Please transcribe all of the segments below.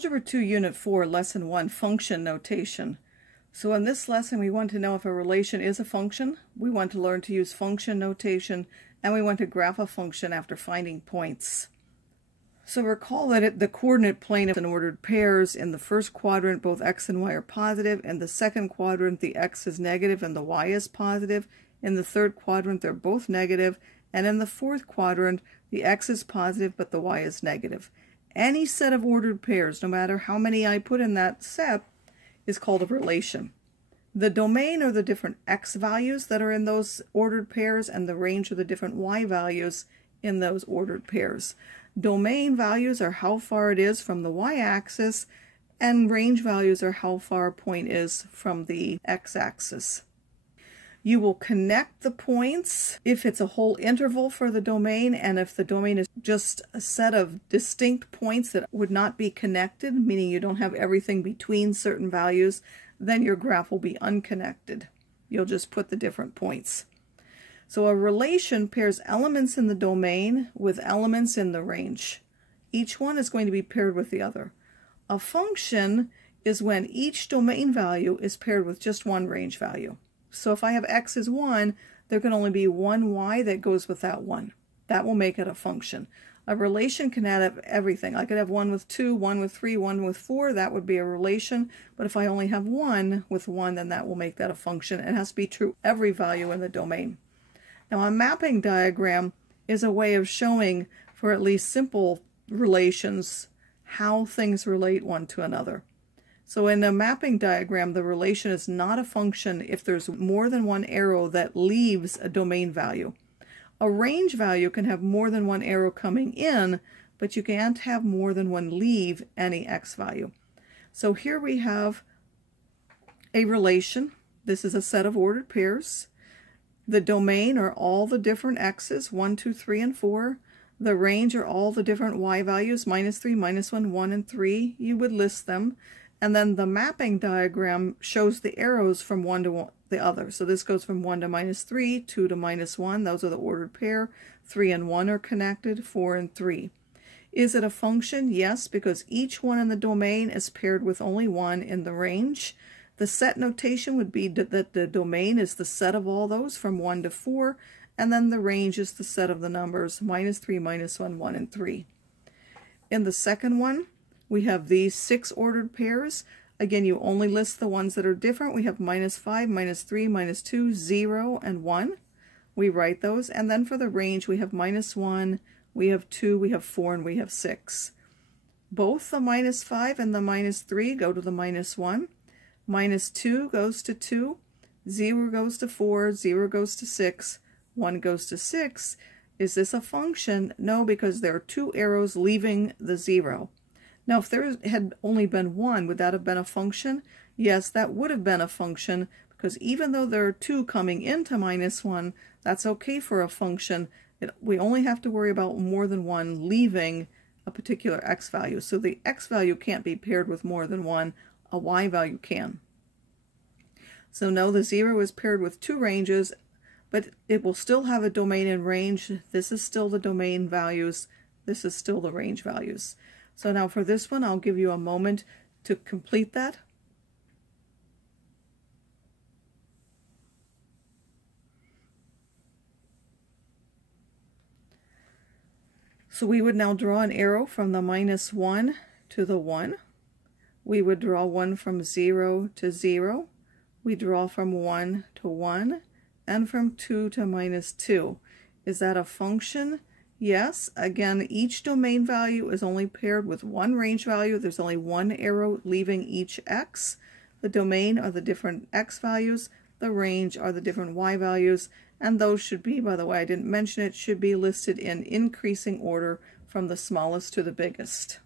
Algebra 2, Unit 4, Lesson 1, Function Notation. So in this lesson, we want to know if a relation is a function. We want to learn to use function notation, and we want to graph a function after finding points. So recall that the coordinate plane is in ordered pairs. In the first quadrant, both x and y are positive. In the second quadrant, the x is negative and the y is positive. In the third quadrant, they're both negative. And in the fourth quadrant, the x is positive, but the y is negative. Any set of ordered pairs, no matter how many I put in that set, is called a relation. The domain are the different x values that are in those ordered pairs, and the range are the different y values in those ordered pairs. Domain values are how far it is from the y-axis, and range values are how far a point is from the x-axis. You will connect the points if it's a whole interval for the domain, and if the domain is just a set of distinct points that would not be connected, meaning you don't have everything between certain values, then your graph will be unconnected. You'll just put the different points. So a relation pairs elements in the domain with elements in the range. Each one is going to be paired with the other. A function is when each domain value is paired with just one range value. So if I have x is 1, there can only be one y that goes with that 1. That will make it a function. A relation can add everything. I could have 1 with 2, 1 with 3, 1 with 4. That would be a relation. But if I only have 1 with 1, then that will make that a function. It has to be true every value in the domain. Now, a mapping diagram is a way of showing, for at least simple relations, how things relate one to another. So in a mapping diagram, the relation is not a function if there's more than one arrow that leaves a domain value. A range value can have more than one arrow coming in, but you can't have more than one leave any x value. So here we have a relation. This is a set of ordered pairs. The domain are all the different x's, 1, 2, 3, and 4. The range are all the different y values, -3, -1, 1, and 3. You would list them. And then the mapping diagram shows the arrows from one to the other. So this goes from 1 to -3, 2 to -1. Those are the ordered pair. 3 and 1 are connected, 4 and 3. Is it a function? Yes, because each one in the domain is paired with only one in the range. The set notation would be that the domain is the set of all those from 1 to 4, and then the range is the set of the numbers -3, -1, 1, and 3. In the second one, we have these 6 ordered pairs. Again, you only list the ones that are different. We have -5, -3, -2, 0, and 1. We write those. And then for the range, we have -1, we have 2, we have 4, and we have 6. Both the -5 and the -3 go to the -1. -2 goes to 2, 0 goes to 4, 0 goes to 6, 1 goes to 6. Is this a function? No, because there are 2 arrows leaving the 0. Now, if there had only been 1, would that have been a function? Yes, that would have been a function, because even though there are 2 coming into -1, that's okay for a function. We only have to worry about more than 1 leaving a particular x value. So the x value can't be paired with more than 1. A y value can. So no, the 0 is paired with 2 ranges, but it will still have a domain and range. This is still the domain values. This is still the range values. So now for this one, I'll give you a moment to complete that. So we would now draw an arrow from the -1 to the 1. We would draw one from 0 to 0. We draw from 1 to 1, and from 2 to -2. Is that a function? Yes. Again, each domain value is only paired with one range value. There's only one arrow leaving each x. The domain are the different x values. The range are the different y values. And those should be, by the way, I didn't mention it, should be listed in increasing order from the smallest to the biggest.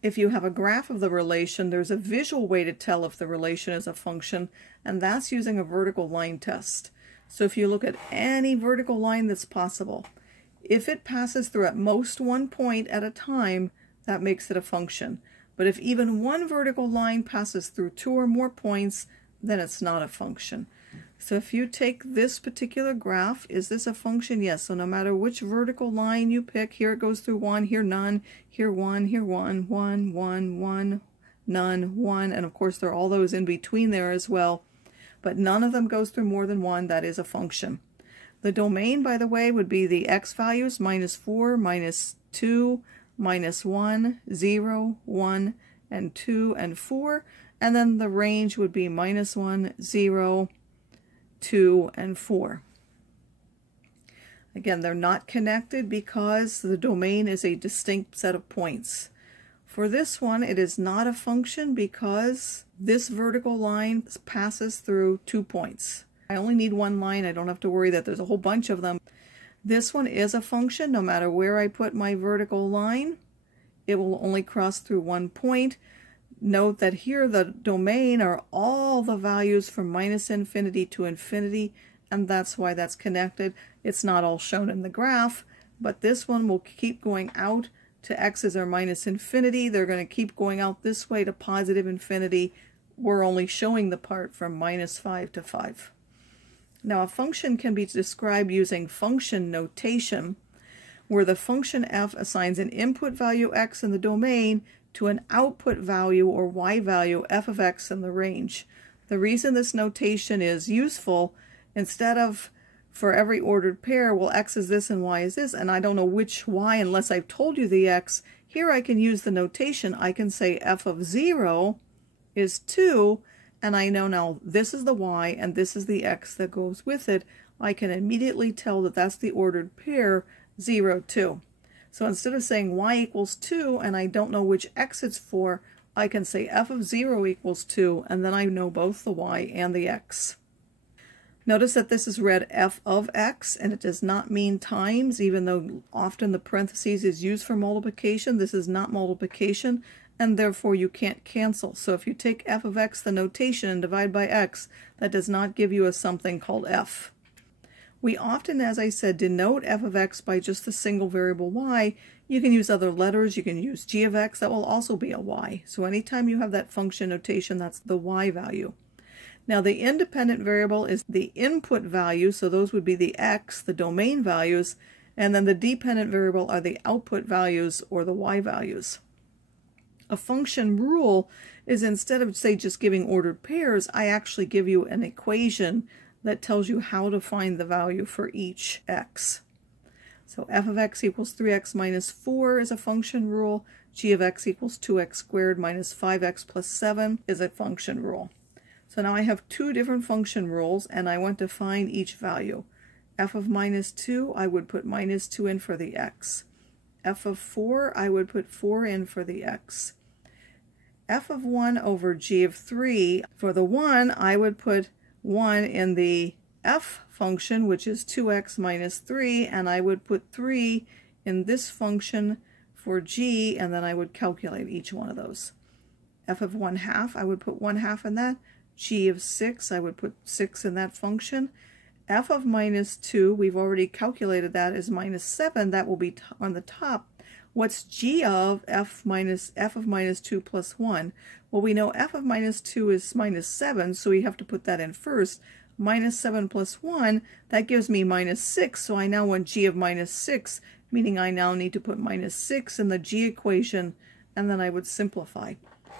If you have a graph of the relation, there's a visual way to tell if the relation is a function, and that's using a vertical line test. So if you look at any vertical line that's possible, if it passes through at most one point at a time, that makes it a function. But if even one vertical line passes through 2 or more points, then it's not a function. So if you take this particular graph, is this a function? Yes. So no matter which vertical line you pick, here it goes through 1, here none, here 1, here 1, 1, 1, 1, none, 1, and of course there are all those in between there as well, but none of them goes through more than 1. That is a function. The domain, by the way, would be the x values, -4, -2, -1, 0, 1, and 2, and 4, and then the range would be -1, 0, 2, and 4. Again, they're not connected because the domain is a distinct set of points. For this one, it is not a function because this vertical line passes through 2 points. I only need one line. I don't have to worry that there's a whole bunch of them. This one is a function. No matter where I put my vertical line, it will only cross through 1 point. Note that here the domain are all the values from -infinity to infinity, and that's why that's connected. It's not all shown in the graph, but this one will keep going out to x's are -infinity. They're going to keep going out this way to positive infinity. We're only showing the part from -5 to 5. Now a function can be described using function notation, where the function f assigns an input value x in the domain to an output value or y value f of x in the range. The reason this notation is useful, instead of for every ordered pair, well, x is this and y is this, and I don't know which y unless I've told you the x, here I can use the notation. I can say f of 0 is 2, and I know now this is the y and this is the x that goes with it. I can immediately tell that that's the ordered pair 0, 2. So instead of saying y equals 2 and I don't know which x it's for, I can say f of 0 equals 2, and then I know both the y and the x. Notice that this is read f of x, and it does not mean times, even though often the parentheses is used for multiplication. This is not multiplication, and therefore you can't cancel. So if you take f of x, the notation, and divide by x, that does not give you a something called f. We often, as I said, denote f of x by just the single variable y. You can use other letters. You can use g of x. That will also be a y. So anytime you have that function notation, that's the y value. Now the independent variable is the input value, so those would be the x, the domain values, and then the dependent variable are the output values or the y values. A function rule is, instead of, say, just giving ordered pairs, I actually give you an equation that tells you how to find the value for each x. So f of x equals 3x minus 4 is a function rule. G of x equals 2x squared minus 5x plus 7 is a function rule. So now I have two different function rules, and I want to find each value. F of minus 2, I would put minus 2 in for the x. F of 4, I would put 4 in for the x. F of 1 over g of 3, for the 1, I would put 1 in the f function, which is 2x minus 3, and I would put 3 in this function for g, and then I would calculate each one of those. F of 1/2, I would put 1/2 in that. G of 6, I would put 6 in that function. F of minus 2, we've already calculated that as minus 7. That will be on the top. What's g of f of minus 2 plus 1? Well, we know f of minus 2 is minus 7, so we have to put that in first. Minus 7 plus 1, that gives me minus 6, so I now want g of minus 6, meaning I now need to put minus 6 in the g equation, and then I would simplify.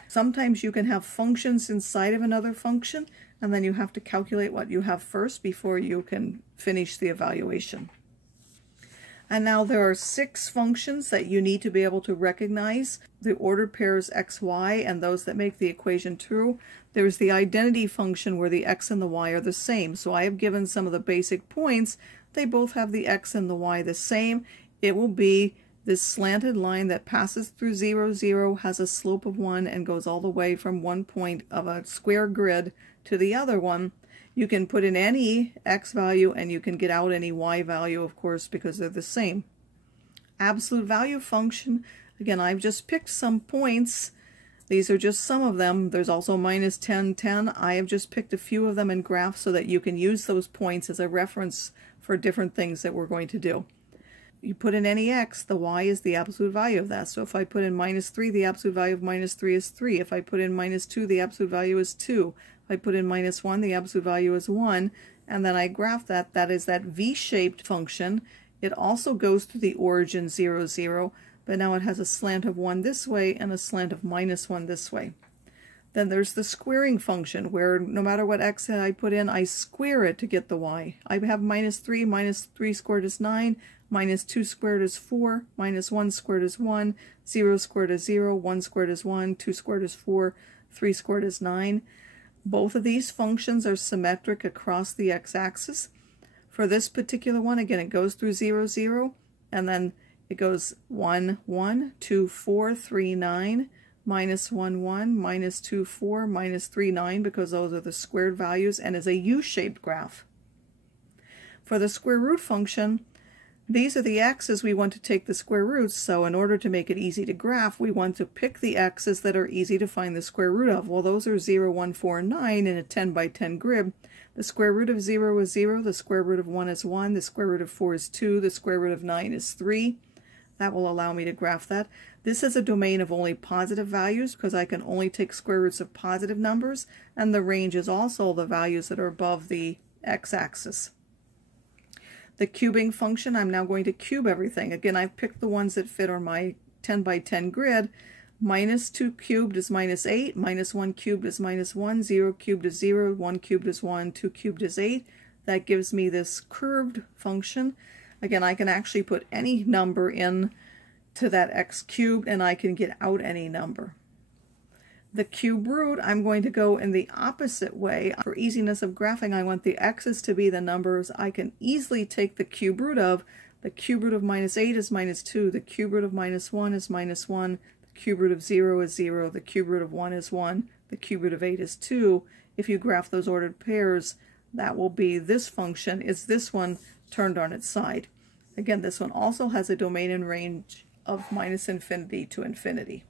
Sometimes you can have functions inside of another function, and then you have to calculate what you have first before you can finish the evaluation. And now there are 6 functions that you need to be able to recognize: the ordered pairs x, y, and those that make the equation true. There's the identity function where the x and the y are the same. So I have given some of the basic points. They both have the x and the y the same. It will be this slanted line that passes through 0, 0, has a slope of 1, and goes all the way from one point of a square grid to the other one. You can put in any x value and you can get out any y value, of course, because they're the same. Absolute value function, again, I've just picked some points. These are just some of them. There's also minus 10, 10. I have just picked a few of them in graphs so that you can use those points as a reference for different things that we're going to do. You put in any x, the y is the absolute value of that. So if I put in minus 3, the absolute value of minus 3 is 3. If I put in minus 2, the absolute value is 2. If I put in minus 1, the absolute value is 1. and then I graph that. That is that V-shaped function. It also goes through the origin 0, 0, but now it has a slant of 1 this way and a slant of -1 this way. Then there's the squaring function, where no matter what x I put in, I square it to get the y. I have -3, -3 squared is 9, -2 squared is 4, -1 squared is 1, 0 squared is 0, 1 squared is 1, 2 squared is 4, 3 squared is 9. Both of these functions are symmetric across the x-axis. For this particular one, again, it goes through 0, 0, and then it goes 1, 1, 2, 4, 3, 9, -1, 1, -2, 4, -3, 9, because those are the squared values, and is a U-shaped graph. For the square root function, these are the x's we want to take the square roots, so in order to make it easy to graph, we want to pick the x's that are easy to find the square root of. Well, those are 0, 1, 4, and 9 in a 10 by 10 grid. The square root of 0 is 0, the square root of 1 is 1, the square root of 4 is 2, the square root of 9 is 3. That will allow me to graph that. This is a domain of only positive values because I can only take square roots of positive numbers, and the range is also the values that are above the x-axis. The cubing function, I'm now going to cube everything. Again, I've picked the ones that fit on my 10 by 10 grid. -2 cubed is -8, -1 cubed is -1, 0 cubed is 0, 1 cubed is 1, 2 cubed is 8. That gives me this curved function. Again, I can actually put any number in to that x cubed, and I can get out any number. The cube root, I'm going to go in the opposite way. For easiness of graphing, I want the x's to be the numbers I can easily take the cube root of. The cube root of -8 is -2. The cube root of -1 is -1. The cube root of 0 is 0. The cube root of 1 is 1. The cube root of 8 is 2. If you graph those ordered pairs, that will be this function is this one turned on its side. Again, this one also has a domain and range of -infinity to infinity.